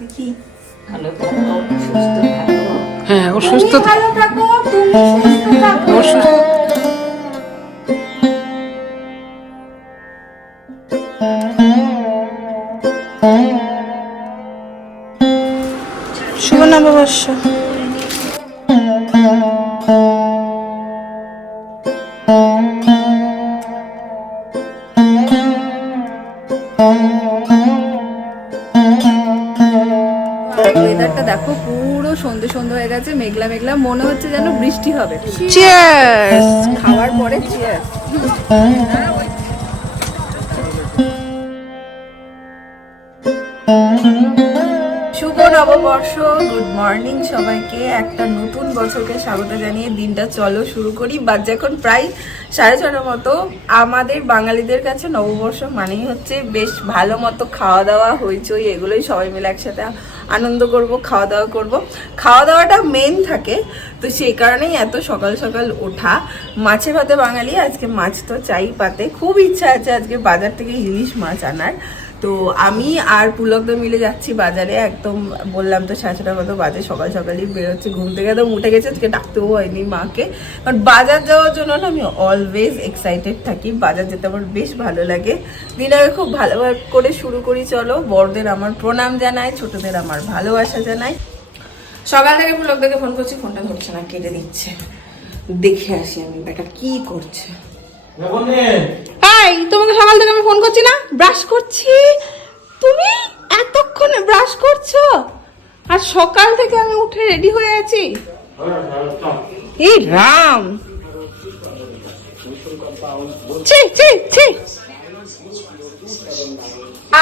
দেখি। ভালো থাকো, সুস্থ থাকো। হ্যাঁ, ও সুস্থ তুমি ভালো থাকো, তুমি সুস্থ থাকো। ও সুস্থ। শুভ নববর্ষ। ওয়েদারটা দেখো, পুরো সন্ধে সন্ধে হয়ে গেছে, মেঘলা মেঘলা, মনে হচ্ছে যেন বৃষ্টি হবে। চিয়ার্স। খাওয়ার পরে চিয়ার্স। শুভ নববর্ষ, গুড মর্নিং সবাইকে। একটা নতুন বছরকে স্বাগত জানিয়ে দিনটা চলো শুরু করি। বাজে এখন প্রায় 6:30 মতো। আমাদের বাঙালিদের কাছে নববর্ষ মানেই হচ্ছে বেশ ভালো মতো খাওয়া দাওয়া, হইচই, এগুলোই সবাই মিলে একসাথে আনন্দ করব, খাওয়া দাওয়া করব। খাওয়া দাওয়াটা মেন থাকে, তো সেই কারণেই এত সকাল সকাল ওঠা। মাছে ভাতে বাঙালি, আজকে মাছ তো চাই পাতে। খুব ইচ্ছা আছে আজকে বাজার থেকে ইলিশ মাছ আনার। তো আমি আর পুলকদা মিলে যাচ্ছি বাজারে। একদম বললাম তো 6:30 মতো বাজে, সকাল সকালই বেরোচ্ছে। ঘুম থেকে একদম উঠে গেছে, আজকে ডাকতেও হয়নি মাকে। কারণ বাজার যাওয়ার জন্য না আমি অলওয়েজ এক্সাইটেড থাকি, বাজার যেতে আমার বেশ ভালো লাগে। দিনটাকে খুব ভালোভাবে করে শুরু করি চলো। বড়দের আমার প্রণাম জানাই, ছোটদের আমার ভালোবাসা জানাই। সকাল থেকে পুলকদাকে ফোন করছি, ফোনটা ধরছে না, কেটে দিচ্ছে। দেখে আসি আমি বেটা কি করছে। হাই, তোমাকে সকাল থেকে আমি ফোন করছি না? ব্রাশ করছি, তুমি এতক্ষণে ব্রাশ করছো? আর সকাল থেকে আমি উঠে রেডি হয়ে আছি। এই রাম, ছি ছি ছি।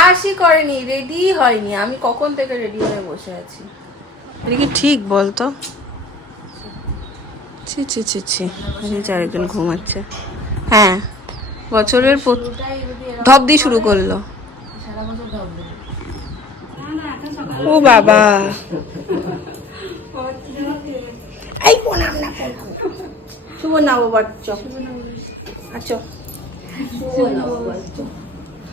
আসি করেনি, রেডি হয়নি, আমি কখন থেকে রেডি হয়ে বসে আছি। এটা কি ঠিক বলতো? ছি ছি ছি ছি। আরেকজন ঘুমাচ্ছে। হ্যাঁ, বছরের ধপ দিয়ে শুরু করলো। ও বাবা, এই প্রণাম না করবো। শুভ নববর্ষ। আচ্ছা,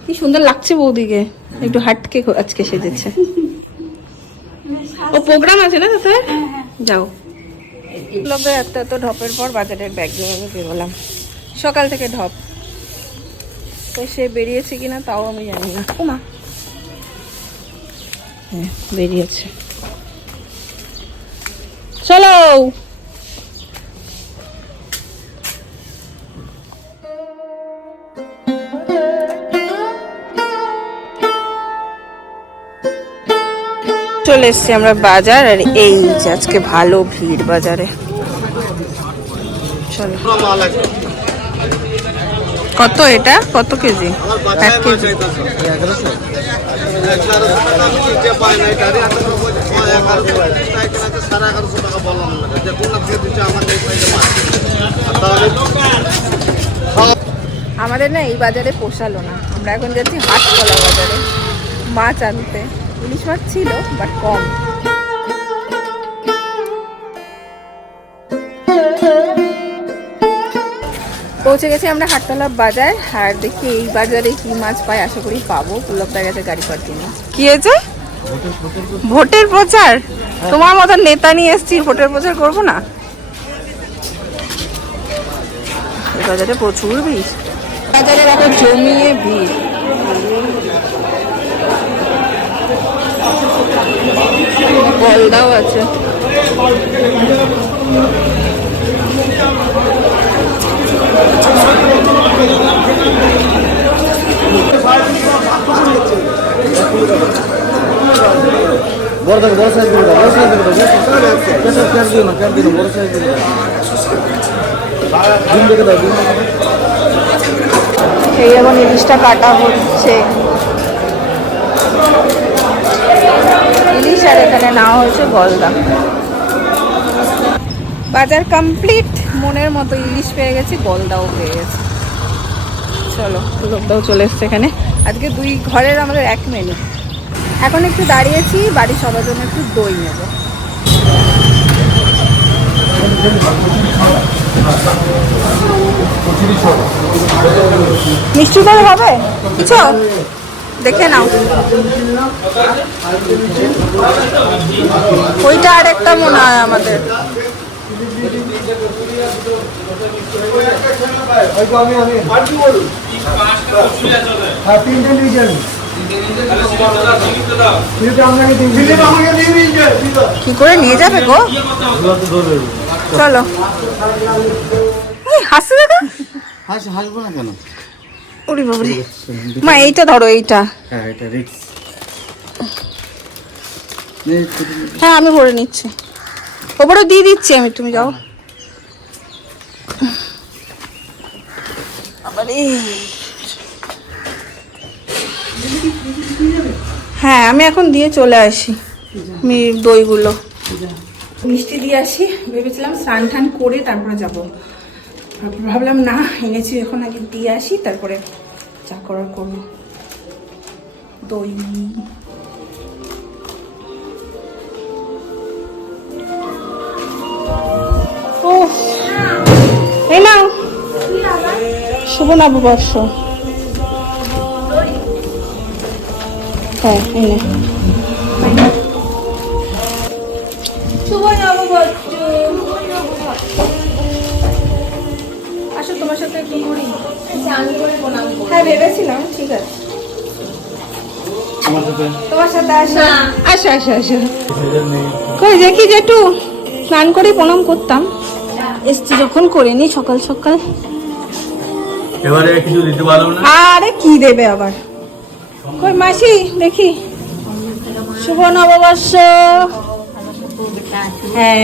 কি সুন্দর লাগছে বৌদিকে, একটু হাটকে আজকে সেজেছে। ও প্রোগ্রাম আছে না তাতে? যাও। লবে এত এত ঢপের পর বাজারের ব্যাগ নিয়ে আমি বেরোলাম। সকাল থেকে ঢপ, তো সে বেরিয়েছে কিনা তাও আমি জানি না। ও মা, হ্যাঁ বেরিয়েছে। চলো। চলে এসছি আমরা বাজার, আর এই যে আজকে ভালো ভিড় বাজারে। চলো। কত এটা? কত কেজি? 1 কেজি। আমাদের না এই বাজারে পোষালো না, আমরা এখন যাচ্ছি হাটতলা বাজারে মাছ আনতে। ইলিশ মাছ ছিল বাট কম। পৌঁছে গেছি আমরা হাটতলা বাজার। আর দেখি এই বাজারে কি মাছ পাই, আশা করি পাবো। পুলকদার কাছে গাড়ি পাঠিয়ে নিয়ে। কি হয়েছে? ভোটের প্রচার? তোমার মতো নেতা নিয়ে এসছি, ভোটের প্রচার করবো না? এই বাজারে প্রচুর ভিড়, বাজারে দেখো জমিয়ে ভিড়। গলদাও আছে। এই এখন ইলিশটা কাটা হচ্ছে। ইলিশ আর এখানে নেওয়া হয়েছে গলদা। বাজার কমপ্লিট, মনের মতো ইলিশ পেয়ে গেছি, গলদাও পেয়ে গেছি। চলো, পুলকদাও চলে এসছে এখানে। আজকে দুই ঘরের আমাদের এক মেনু। এখন একটু দাঁড়িয়েছি, বাড়ির সবার জন্য একটু দই নেব। মিষ্টি দই হবে? দেখে নাও। ওইটা আরেকটা মনে হয় আমাদের। কি করে নিয়ে যাবে গো? চলো। হাসতে দেখা হাসবো না কেন? ওরে বাবারে মা, এইটা ধরো, এইটা। হ্যাঁ এটা রিক্স। হ্যাঁ আমি ভরে নিচ্ছি, ওপরে দিয়ে দিচ্ছি আমি, তুমি যাও। আবারে হ্যাঁ আমি এখন দিয়ে চলে আসি দইগুলো। মিষ্টি দিয়ে আসি, ভেবেছিলাম স্নান টান করে তারপরে যাবো, ভাবলাম না এনেছি এখন আগে দিয়ে আসি তারপরে চা করার করবো। দই ও এই নাও, শুভ নববর্ষ। হ্যাঁ এনে শুভ নববর্ষ। আসো তোমার সাথে একটু ঘুরি। হ্যাঁ ভেবেছিলাম, ঠিক আছে তোমার সাথে আসো। আসো আসো আসো। কই দেখি জেঠু, স্নান করে প্রণাম করতাম, এসছি যখন করে নি সকাল সকাল। এবারে কিছু দিতে পারবো না। আরে কি দেবে আবার? কই মাসি দেখি, শুভ নববর্ষ। হ্যাঁ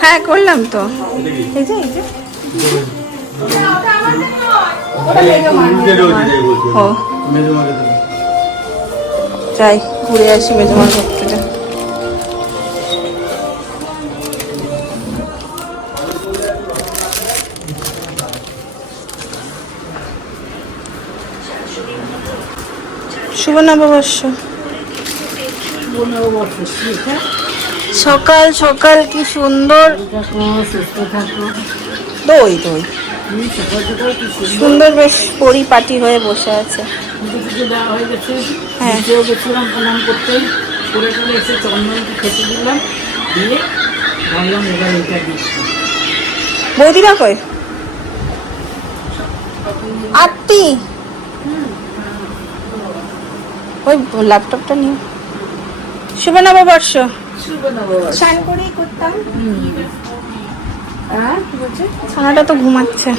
হ্যাঁ করলাম তো। এই যে এই যে ও যাই ঘুরে আসি মেজমার ঘর থেকে। শুভ নববর্ষ। সকাল সকাল কি সুন্দর দই দই সুন্দর, বেশ পরিপাটি হয়ে বসে আছে। হ্যাঁ গেছিলাম প্রণাম করতে, করে টরে এসে চন্দনকে খেতে দিলাম, দিয়ে ভাবলাম এবার এটা দিচ্ছি। বৌদিরা কই? আত্মি ওই ল্যাপটপটা নিয়ে। শুভ নববর্ষ। স্নান করেই করতাম। ছানাটা তো ঘুমাচ্ছে,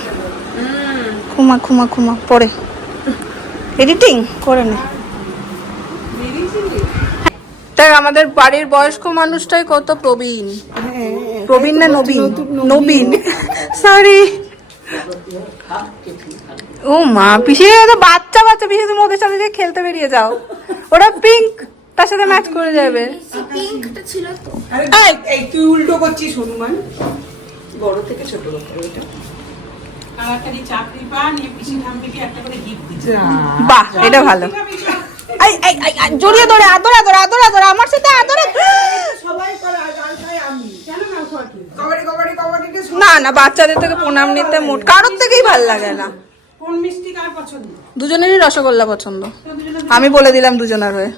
ঘুমা ঘুমা ঘুমা, পরে এডিটিং করে নে। দেখ আমাদের বাড়ির বয়স্ক মানুষটাই কত প্রবীণ। প্রবীণ না নবীন? নবীন সরি। ও মা, পিসির তো বাচ্চা বাচ্চা, পিসি তুমি ওদের সাথে যে খেলতে বেরিয়ে যাও, ওরা পিঙ্ক তার সাথে ম্যাচ করে যাবে। এই তুই উল্টো করছিস হনুমান, বড় থেকে ছোট কথা ওইটা। বাহ এটা ভালো। আই আই আই আই, জড়িয়ে ধরে আদর আদর আদর আদর, আমার সাথে আদর। সবাই করে আর তাই আমি কেন না কবাডি কবাডি কবাডিতে না না, বাচ্চাদের থেকে প্রণাম নিতে মোট কারোর থেকেই ভাল লাগে না। কোন মিষ্টি কার পছন্দ? দুজনেরই রসগোল্লা পছন্দ, আমি বলে দিলাম দুজনের হয়ে।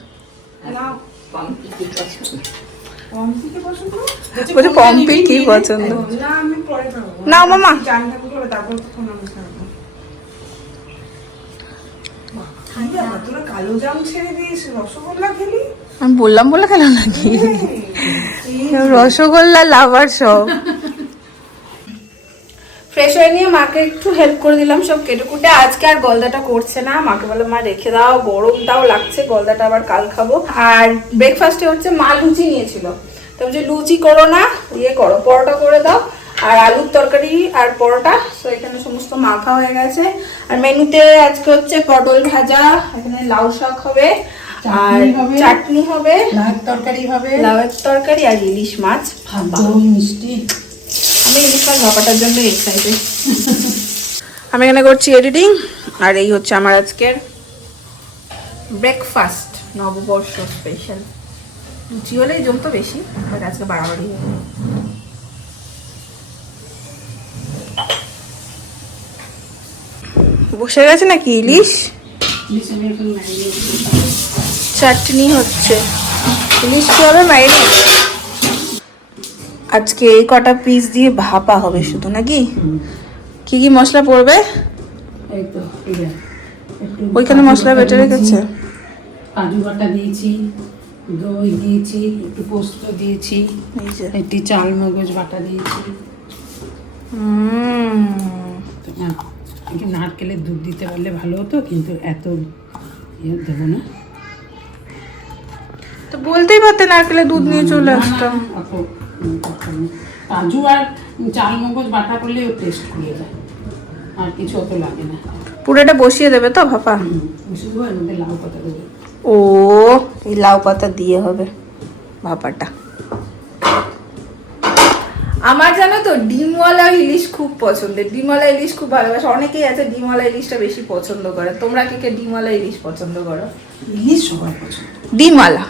নাও পম্পিকে পছন্দ? বলছে পম্পির কি পছন্দ? না আমি পরে খাবো না মামা, জানতে করে তারপর তো ফোন আমি ছাড়বো। তোরা কালো জাম ছেড়ে দিয়েছ, রসগোল্লা খেলি? আমি বললাম বলে খেলো নাকি? রসগোল্লা লাভার সব। ফ্রেশ হয়ে নিয়ে মাকে একটু হেল্প করে দিলাম সব কেটে কুটে। আজকে আর গলদাটা করছে না, মাকে বলে মা রেখে দাও, গরমটাও লাগছে, গলদাটা আবার কাল খাবো। আর ব্রেকফাস্টে হচ্ছে মা লুচি নিয়েছিল, তো বলছে লুচি করো না, ইয়ে করো পরোটা করে দাও, আর আলুর তরকারি আর পরোটা। তো এখানে সমস্ত মাখা হয়ে গেছে। আর মেনুতে আজকে হচ্ছে পটল ভাজা, এখানে লাউ শাক হবে, আর চাটনি হবে, লাউয়ের তরকারি হবে, লাউয়ের তরকারি আর ইলিশ মাছ। দই মিষ্টি। আমি ইলিশ মাছ ভাপাটার জন্য এক্সাইটেড। আমি এখানে করছি এডিটিং, আর এই হচ্ছে আমার আজকের ব্রেকফাস্ট, নববর্ষ স্পেশাল। লুচি হলেই জমতো বেশি, বাট আজকে বাড়াবাড়ি হবে। বসে গেছে নাকি ইলিশ? ইলিশ আমি এখন ম্যারিনেট চাটনি হচ্ছে, ইলিশ কি হবে ম্যারিনেট। আজকে এই কটা পিস দিয়ে ভাপা হবে শুধু নাকি? কি কি মশলা পড়বে? এই তো এই যে একটু ওইখানে মশলা বেটে রেখেছে। কাজু বাটা দিয়েছি, দই দিয়েছি, একটু পোস্ত দিয়েছি, এই যে একটি চাল মগজ বাটা দিয়েছি। তো না, একটু নারকেলের দুধ দিতে পারলে ভালো হতো, কিন্তু এত ইয়ে দেবো না। তো বলতেই পারতে নারকেলের দুধ নিয়ে চলে আসতাম। কাজু আর চাল মগজ বাটা করলে ও টেস্ট করে যায়, আর কিছু অত লাগে না। পুরোটা বসিয়ে দেবে তো ভাপা? বসে দেবো, এর মধ্যে লাউ পাতা দেবো। ও, এই লাউ পাতা দিয়ে হবে ভাপাটা। আমার জানো তো ডিমওয়ালা ইলিশ খুব পছন্দের, ডিমওয়ালা ইলিশ খুব ভালোবাসে। অনেকেই আছে ডিমওয়ালা ইলিশটা বেশি পছন্দ করে। তোমরা কে কে ডিমওয়ালা ইলিশ পছন্দ করো? ইলিশ সবার পছন্দ। ডিমওয়ালা,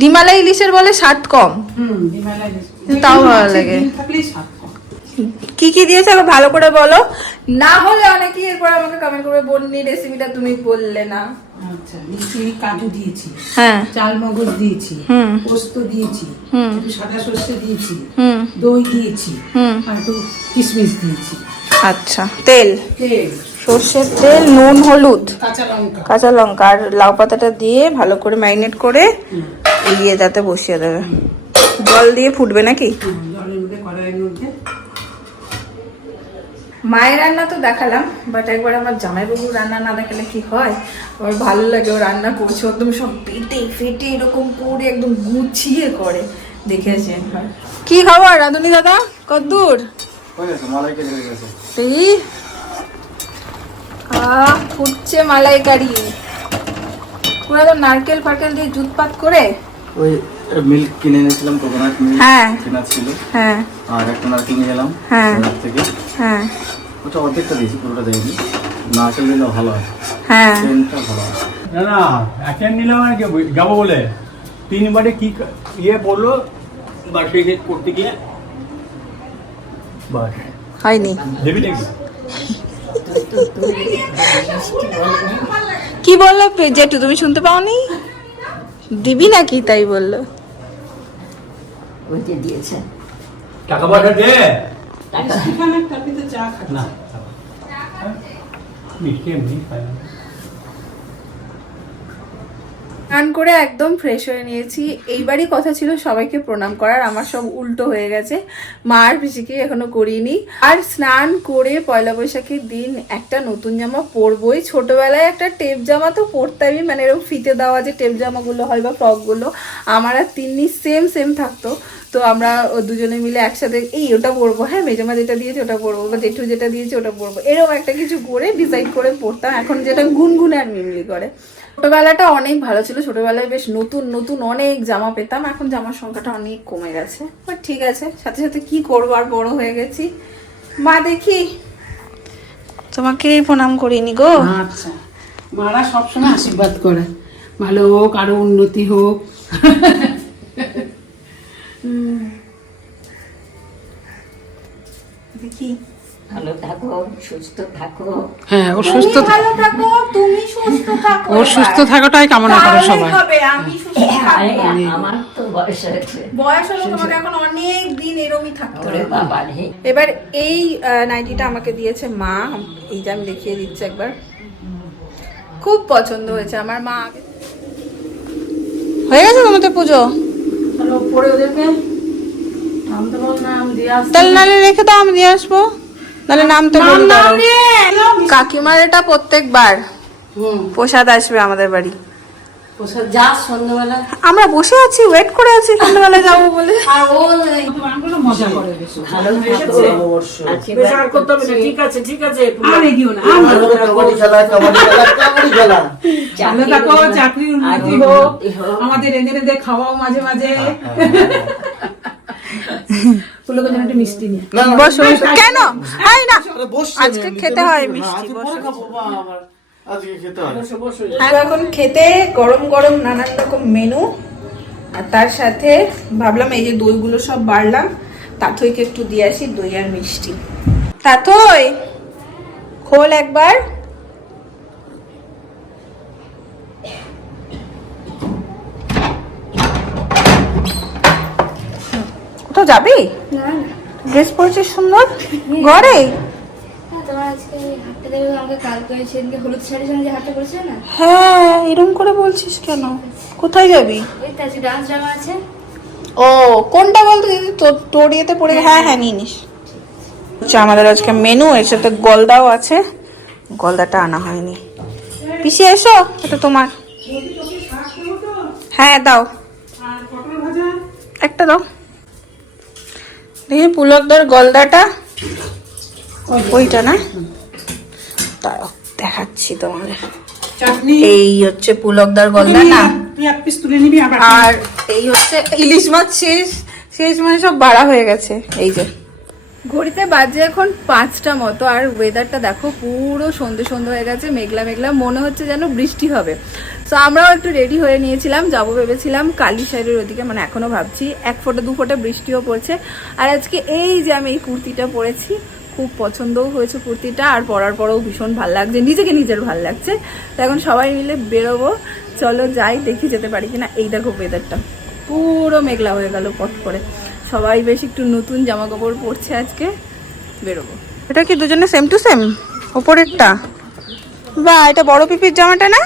ডিমওয়ালা ইলিশের বলে স্বাদ কম, ডিমওয়ালা ইলিশ তাও ভালো লাগে। ডিম থাকলেই স্বাদ কম। কি কি দিয়েছে আবার ভালো করে বলো, না হলে অনেকেই এরপর আমাকে কমেন্ট করবে বন্নি রেসিপিটা তুমি বললে না। আচ্ছা, দিয়েছি কাজু দিয়েছি, হ্যাঁ, চাল মগজ দিয়েছি, হুম। পোস্ত দিয়েছি, হুম। একটু সাদা সর্ষে দিয়েছি, হুম দই দিয়েছি, হুম। আর একটু কিশমিশ দিয়েছি, আচ্ছা, তেল, তেল, সর্ষের তেল, নুন, হলুদ, কাঁচা লঙ্কা। কাঁচা লঙ্কা আর লাউ পাতাটা দিয়ে ভালো করে ম্যারিনেট করে দিয়ে তাতে বসিয়ে দেবে। জল দিয়ে ফুটবে নাকি? জলের মধ্যে, কড়াইয়ের মধ্যে। মায়ের রান্না তো দেখালাম, বাট একবার আমার জামাইবাবুর রান্না না দেখালে কি হয়? আমার ভালো লাগে, ও রান্না করছে একদম সব পেটে ফেটে এরকম করে একদম গুছিয়ে করে, দেখেছি একবার। কি খবর রাঁধুনি দাদা, কতদূর? হয়ে গেছে, মালাইকারি হয়ে গেছে। এই ফুটছে মালাইকারি, পুরো তো নারকেল ফারকেল দিয়ে জুতপাত করে। ওই মিল্ক কিনে এনেছিলাম, কোকোনাট মিল্ক হ্যাঁ। কেনা ছিল, হ্যাঁ আর একটা নারকেল নিয়ে গেলাম হ্যাঁ। বাজার থেকে। হ্যাঁ ওটা অর্ধেকটা দিয়েছি, পুরোটা দিইনি। নারকেল দিলে ভালো হয়, হ্যাঁ। ট্রেনটা ভালো হয়। না না অ্যাটেন্ড নিলাম আর কি যাবো বলে 3 বারে কি ইয়ে বললো বা সেই করতে গিয়ে বাস হয়নি। দেবি নাকি? কি বললো জেঠু, তুমি শুনতে পাওনি? দিবি নাকি তাই বললো। টাকা পয়সা দে সেখানে একটা আপনি তো চা খান। না মিষ্টি এমনি খাই না। স্নান করে একদম ফ্রেশ হয়ে নিয়েছি। এইবারই কথা ছিল সবাইকে প্রণাম করার, আমার সব উল্টো হয়ে গেছে। মা আর পিসিকে এখনো করিনি। আর স্নান করে পয়লা বৈশাখের দিন একটা নতুন জামা পরবই। ছোটবেলায় একটা টেপ জামা তো পরতামই, মানে এরকম ফিতে দেওয়া যে টেপ জামাগুলো হয় বা ফ্রকগুলো, আমার আর তিন্নি সেম সেম থাকতো। তো আমরা দুজনে মিলে একসাথে এই ওটা পরবো, হ্যাঁ মেজামা যেটা দিয়েছে ওটা পরবো, বা জেঠু যেটা দিয়েছে ওটা পরবো, এরকম একটা কিছু করে ডিসাইড করে পরতাম। এখন যেটা গুনগুনে আর মিমলি করে। ছোটবেলাটা অনেক ভালো ছিল, ছোটবেলায় বেশ নতুন নতুন অনেক জামা পেতাম। এখন জামার সংখ্যাটা অনেক কমে গেছে, বাট ঠিক আছে, সাথে সাথে কি করবো, আর বড় হয়ে গেছি। মা দেখি তোমাকে প্রণাম করিনি গো। আচ্ছা, মারা সবসময় আশীর্বাদ করে ভালো হোক, আরো উন্নতি হোক। দেখি ভালো থাকো, সুস্থ থাকো। হ্যাঁ, ও সুস্থ তুমি ভালো থাকো, তুমি সুস্থ থাকো। ওর সুস্থ থাকাটাই কামনা করে তাহলেই সবাই। হবে, আমি সুস্থ আরে, থাকবো। আমার তো বয়স হয়েছে। বয়স হলো তোমাকে, এখন অনেক দিন এরমই থাকতে ওরে হবে। বাবা রে। এবার এই নাইটিটা আমাকে দিয়েছে মা, এই যে আমি দেখিয়ে দিচ্ছি একবার, খুব পছন্দ হয়েছে আমার। মা হয়ে গেছে তোমাদের পুজো? তাহলে পরে ওদেরকে নাম তো বল, নাম দিয়ে আসতে। তাহলে নালে রেখে দাও, আমি দিয়ে আসবো। নালে নাম তো বলে দাও। কাকিমার এটা প্রত্যেকবার প্রসাদ আসবে আমাদের বাড়ি। প্রসাদ যা সন্ধ্যাবেলা। আমরা বসে আছি, ওয়েট করে আছি সন্ধ্যাবেলা যাবো বলে। আর ও গানগুলো মজা করে বেশি। ভালো থাকো। বেশার করতে হবে না, ঠিক আছে ঠিক আছে। আর এগিয়েও না, কাবাডি খেলা, কাবাডি খেলা, কাবাডি খেলা। ভালো থাকো, চাকরির উন্নতি হোক, আমাদের এনে এনে খাওয়াও মাঝে মাঝে। ফুলকে যেন একটু মিষ্টি নিয়ে। না, না, বসো কেন? এই না, আরে বসছি আজকে আমি, খেতে এমনিতে হয় বসছি না, মিষ্টি, আজকে বসো। পরে খাবো, বাবা, আজকে খেতে হয়। আর এখন খেতে গরম গরম নানান রকম মেনু, আর তার সাথে ভাবলাম এই যে দইগুলো সব বাড়লাম, তাথইকে একটু দিয়ে আসি দই আর মিষ্টি। তাথই খোল একবার। যাবি? না না ড্রেস পরেছিস সুন্দর ঘরে? হ্যাঁ, তোমার আজকে হাঁটতে দেবে আমাকে কাল করে সেদিনকে হলুদ শাড়ির সঙ্গে যে হাঁটতে করেছে না, হ্যাঁ, এরকম করে বলছিস কেন? কোথায় যাবি? ওই তো আজকে ডান্স ড্রামা আছে। ও কোনটা বলতো দিদি? তোর ইয়েতে পড়ে হ্যাঁ হ্যাঁ নিয়ে নিস। আচ্ছা, আমাদের আজকে মেনু, এর সাথে গলদাও আছে। গলদাটা আনা হয়নি। পিসি এসো, এটা তোমার। হ্যাঁ দাও, একটা দাও। দেখি পুলকদার গলদাটা, ওইটা না? দাঁড়াও দেখাচ্ছি তোমাদের। চাটনি এই হচ্ছে পুলকদার গলদা না, তুই এক পিস তুলে নিবি আবার আর এই হচ্ছে ইলিশ মাছ শেষ শেষ মানে সব বাড়া হয়ে গেছে। এই যে ঘড়িতে বাজে এখন 5টা মতো, আর ওয়েদারটা দেখো পুরো সন্ধে সন্ধে হয়ে গেছে, মেঘলা মেঘলা, মনে হচ্ছে যেন বৃষ্টি হবে। তো আমরাও একটু রেডি হয়ে নিয়েছিলাম, যাবো ভেবেছিলাম কালীশাইরের ওদিকে, মানে এখনো ভাবছি। 1 ফোঁটা 2 ফোঁটা বৃষ্টিও পড়ছে। আর আজকে এই যে আমি এই কুর্তিটা পরেছি, খুব পছন্দও হয়েছে কুর্তিটা, আর পরার পরেও ভীষণ ভালো লাগছে, নিজেকে নিজের ভালো লাগছে। তো এখন সবাই মিলে বেরোবো, চলো যাই দেখি যেতে পারি কিনা। এই দেখো ওয়েদারটা পুরো মেঘলা হয়ে গেল পট করে, সবাই বেশ একটু নতুন জামা কাপড় পরছে, আজকে বেরোবো। এটা কি দুজনে সেম টু সেম? ওপরেরটা বা এটা বড় পিপির জামাটা না,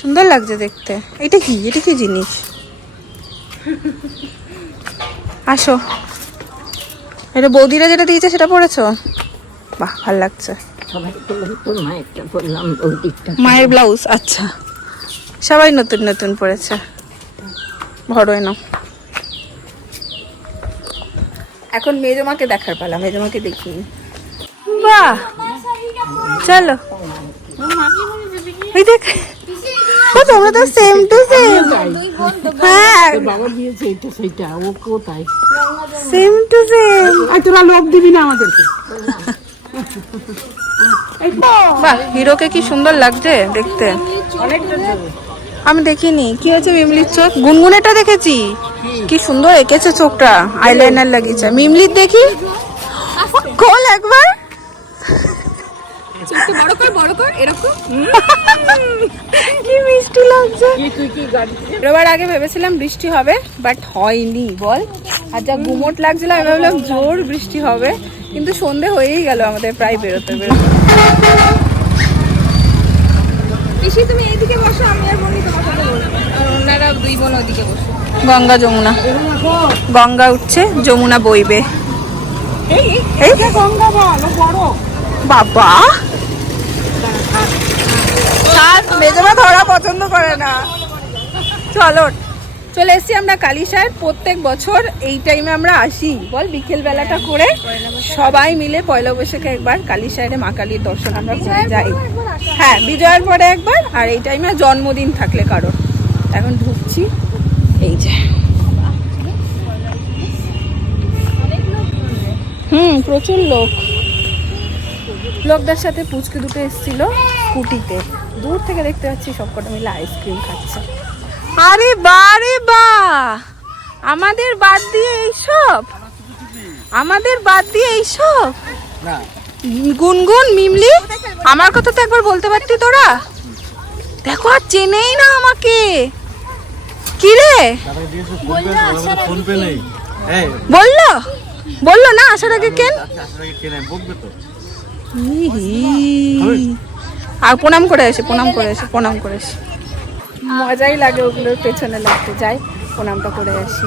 সুন্দর লাগছে দেখতে। এটা কি, এটা কি জিনিস? আসো, এটা বৌদিরা যেটা দিয়েছে সেটা পরেছো? বাহ, ভালো লাগছে। সবাই বললাম তোর মায়েরটা বললাম ওই দিকটা মায়ের ব্লাউজ, আচ্ছা। সবাই নতুন নতুন পরেছে। ভরো এনো। এখন মেজমাকে দেখার পালা, মেজমাকে দেখি। বাহ, চলো। এই দেখ, ও তোমরা তো সেম টু সেম। হ্যাঁ, বাবা দিয়েছে এইটা সেইটা, ও কোথায়? Same to same. আর তোরা লোক দিবি না আমাদেরকে? বাহ, হিরোকে কি সুন্দর লাগছে দেখতে। আমি দেখিনি, কি আছে মিমলির চোখ? গুনগুনেটা দেখেছি, কি সুন্দর এঁকেছে চোখটা, আইলাইনার লাগিয়েছে। মিমলির দেখি, খোল একবার। বড় কর এরকম। কি মিষ্টি লাগছে। বেরোবার আগে ভেবেছিলাম বৃষ্টি হবে, বাট হয়নি বল। আর যা গুমোট লাগছিল, আমি ভাবলাম জোর বৃষ্টি হবে, কিন্তু সন্ধে হয়েই গেল আমাদের প্রায় বেরোতে বেরোতে। পিসি তুমি এইদিকে বসো, আমি আর বোনই তোমার সাথে বসবো, আর ওনারা 2 বোন ওইদিকে বসো। গঙ্গা যমুনা, গঙ্গা উঠছে, যমুনা বইবে। এই গঙ্গা বল, ও বড়। বাবা, মেজমা ধরা পছন্দ করে না। চলো, চলে এসেছি আমরা কালীশাইর। প্রত্যেক বছর এই টাইমে আমরা আসি, বল বিকেল বেলাটা করে সবাই মিলে পয়লা বৈশাখে একবার কালীশাইরে মা কালীর দর্শন আমরা করে যাই। হ্যাঁ, বিজয়ের পরে একবার, আর এই টাইমে জন্মদিন থাকলে কারোর। এখন ঢুকছি, এই যে প্রচুর লোকদের সাথে পুচকে দুটো এসেছিল স্কুটিতে, দূর থেকে দেখতে পাচ্ছি সবকটা মিলে আইসক্রিম খাচ্ছে। আরে বারে বা, আমাদের বাদ দিয়ে এইসব, আমাদের বাদ দিয়ে এইসব। গুনগুন, মিমলি, আমার কথা তো একবার বলতে পারতি তোরা। দেখো, আর চেনেই না আমাকে। কি রে বললো? বললো না আসার আগে কেন? আর প্রণাম করে এসে, প্রণাম করে এসে, প্রণাম করে এসে। মজাই লাগে ওগুলোর পেছনে লাগতে, যাই প্রণামটা করে আসি।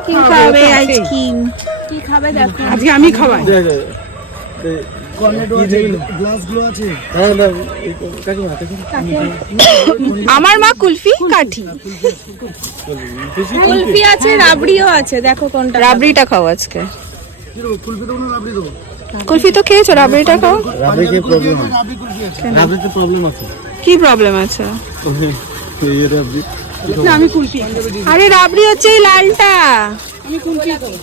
আইসক্রিম খাবে, আইসক্রিম। কি খাবে দেখো, আজকে আমি খাওয়াই। আমার মা কুলফি কাঠি, কুলফি আছে, রাবড়িও আছে, দেখো কোনটা। রাবড়িটা খাও আজকে। কুলফি তো খেয়েছো, রাবড়িটা খাও। কি প্রবলেম আছে? আমি কুলফি, আরে রাবড়ি হচ্ছে এই লালটা। আমি কুলফি খাবো।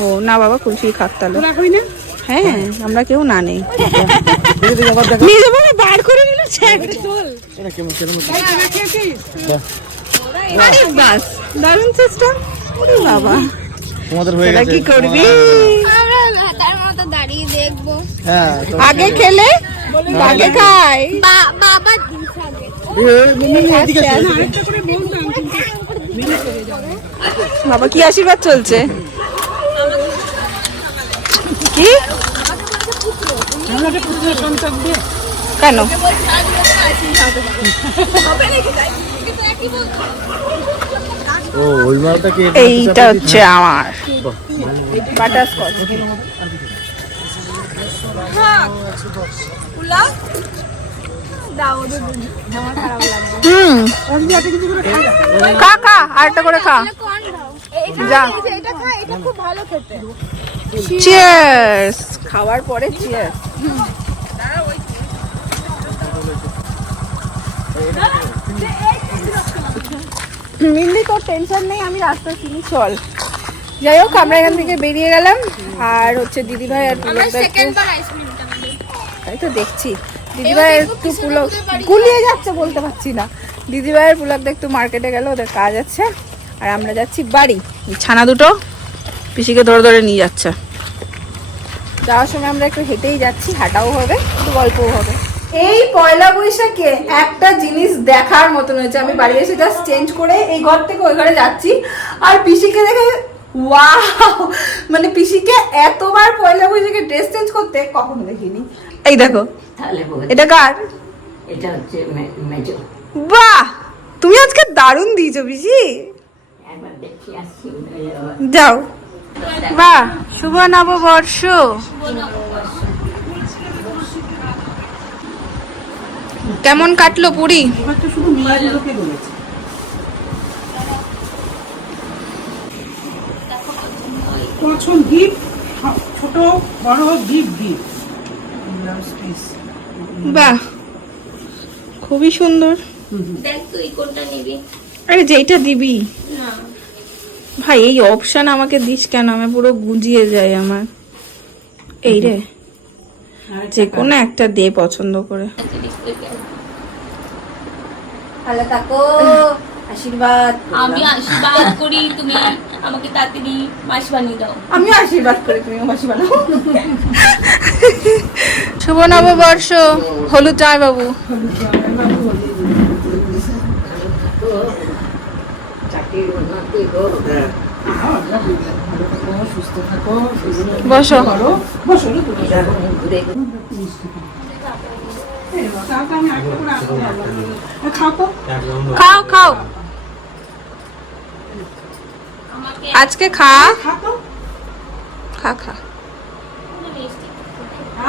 ও না বাবা, কুলফি খাক তাহলে। হ্যাঁ, আমরা কেউ না নেই। নিজে বলে বার করে নিল। আরে বাস, দারুণ সিস্টেম। ওরে বাবা, তোমাদের হয়ে তোরা গেছে। কি করবি? আমরা তার মতো দাঁড়িয়ে দেখবো। হ্যাঁ, আগে খেলে আগে খাই। বাবা বাবা কি আশীর্বাদ চলছে? কি কেন? ও ওই মালটা কি? এইটা হচ্ছে আমার বাটারস্কচ। খা খা, আরেকটা করে খা। যা, চিয়ার্স। খাওয়ার পরে চিয়ার্স। মিন্দি তোর টেনশন নেই, আমি রাস্তা চিনি, চল। যাই হোক, আমরা এখান থেকে বেরিয়ে গেলাম। আর হচ্ছে দিদিভাই আর তাই তো দেখছি, দিদিভাই একটু পুলক গুলিয়ে যাচ্ছে, বলতে পারছি না। দিদিভাইয়ের পুলকদা একটু মার্কেটে গেল, ওদের কাজ আছে। আর আমরা যাচ্ছি বাড়ি। ছানা দুটো পিসিকে ধরে ধরে নিয়ে যাচ্ছে। যাওয়ার সময় আমরা একটু হেঁটেই যাচ্ছি, হাঁটাও হবে, একটু গল্পও হবে। এই পয়লা বৈশাখে একটা জিনিস দেখার মতন হয়েছে। আমি বাড়ি এসে জাস্ট চেঞ্জ করে এই ঘর থেকে ওই ঘরে যাচ্ছি, আর পিসিকে দেখে ওয়াও, মানে পিসিকে এতবার পয়লা বৈশাখে ড্রেস চেঞ্জ করতে কখনো দেখিনি। এই দেখো, তাহলে বল, এটা কার? এটা হচ্ছে মেজো। বাহ, তুমি আজকে দারুণ দিয়েছো পিসি। একবার দেখি আসছি। যাও। বাহ, শুভ নববর্ষ। কেমন কাটলো পুরী? শুধু মেয়েগুলোকে বলেছে। পছন্দ গিফট, ছোট বড় হোক গিফট গিফট। বাহ, খুবই সুন্দর। দেখ তুই কোনটা নিবি। আরে যেইটা দিবি। ভাই এই অপশন আমাকে দিস কেন? আমি পুরো গুজিয়ে যাই আমার। এই রে, যে কোনো একটা দে পছন্দ করে। ভালো থাকো, আশীর্বাদ। আমি আশীর্বাদ করি, তুমি আমাকে তাড়াতাড়ি মাস বানিয়ে দাও। আমি আশীর্বাদ করি, তুমি মাসি বানাও। শুভ নববর্ষ। হলুদ জয় বাবু। চাকরির উন্নতি হোক। সুস্থ থাকো, বসো। বসো। ঘুরে খাও খাও, আজকে খা খা খা।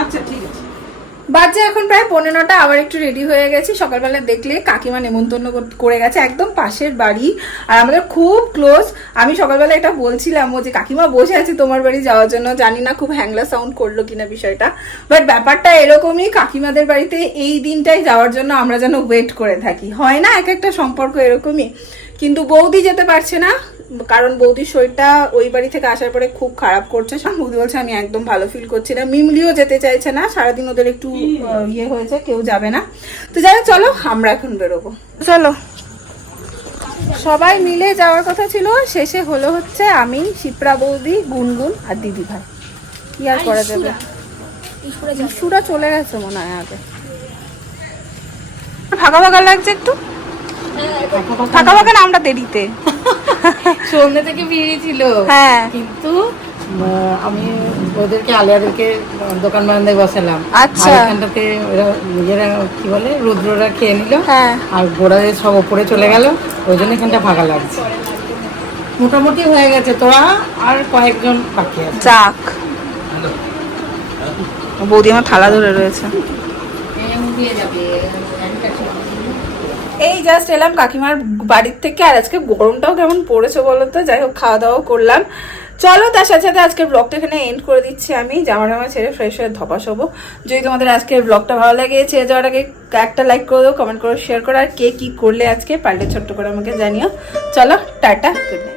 আচ্ছা ঠিক আছে। বাজে এখন প্রায় 15টা। আবার একটু রেডি হয়ে গেছি। সকালবেলা দেখলে কাকিমা নেমন্তন্ন করে গেছে, একদম পাশের বাড়ি, আর আমাদের খুব ক্লোজ। আমি সকালবেলা এটা বলছিলাম ও যে কাকিমা বসে আছে তোমার বাড়ি যাওয়ার জন্য। জানি না খুব হ্যাংলা সাউন্ড করলো কিনা বিষয়টা, বাট ব্যাপারটা এরকমই। কাকিমাদের বাড়িতে এই দিনটাই যাওয়ার জন্য আমরা যেন ওয়েট করে থাকি। হয় না এক একটা সম্পর্ক এরকমই। কিন্তু বৌদি যেতে পারছে না, কারণ বৌদির শরীরটা ওই বাড়ি থেকে আসার পরে খুব খারাপ করছে। বৌদি বলছে আমি একদম ভালো ফিল করছি না। মিমলিও যেতে চাইছে না, সারাদিন ওদের একটু ইয়ে হয়েছে, কেউ যাবে না। তো যাই হোক, চলো আমরা এখন বেরোবো। চলো, সবাই মিলে যাওয়ার কথা ছিল, শেষে হলো হচ্ছে আমি, শিপ্রা বৌদি, গুনগুন আর দিদি ভাই। কি আর করা যাবে, ইস্যুরা চলে গেছে মনে হয় আগে। ফাঁকা ফাঁকা লাগছে একটু, ফাঁকা ফাঁকা না, আমরা দেরিতে সন্ধ্যে থেকে বেরিয়েছিল। হ্যাঁ, কিন্তু আমি ওদেরকে আলিয়াদেরকে দোকান বারান্দায় বসালাম। আচ্ছা। আর এখানটাতে নিজেরা কি বলে রুদ্ররা খেয়ে নিল, হ্যাঁ। আর গোড়াদের সব ওপরে চলে গেল, ওই জন্য এখানটা ফাঁকা লাগছে। মোটামুটি হয়ে গেছে, তোরা আর কয়েকজন বাকি আছে। যাক, বৌদি আমার থালা ধরে রয়েছে। এই জাস্ট এলাম কাকিমার বাড়ির থেকে, আর আজকে গরমটাও কেমন পড়েছে বলো তো। যাই হোক, খাওয়া দাওয়া করলাম। চলো, তার সাথে সাথে আজকের ব্লগটা এখানে এন্ড করে দিচ্ছি। আমি জামা টামা ছেড়ে ফ্রেশ হয়ে ধপাস হবো। যদি তোমাদের আজকের ব্লগটা ভালো লাগে, ছেড়ে যাওয়ার আগে একটা লাইক করে দাও, কমেন্ট করো, শেয়ার করো, আর কে কি করলে আজকে পাল্টে ছোট্ট করে আমাকে জানিও। চলো, টাটা, গুড নাইট।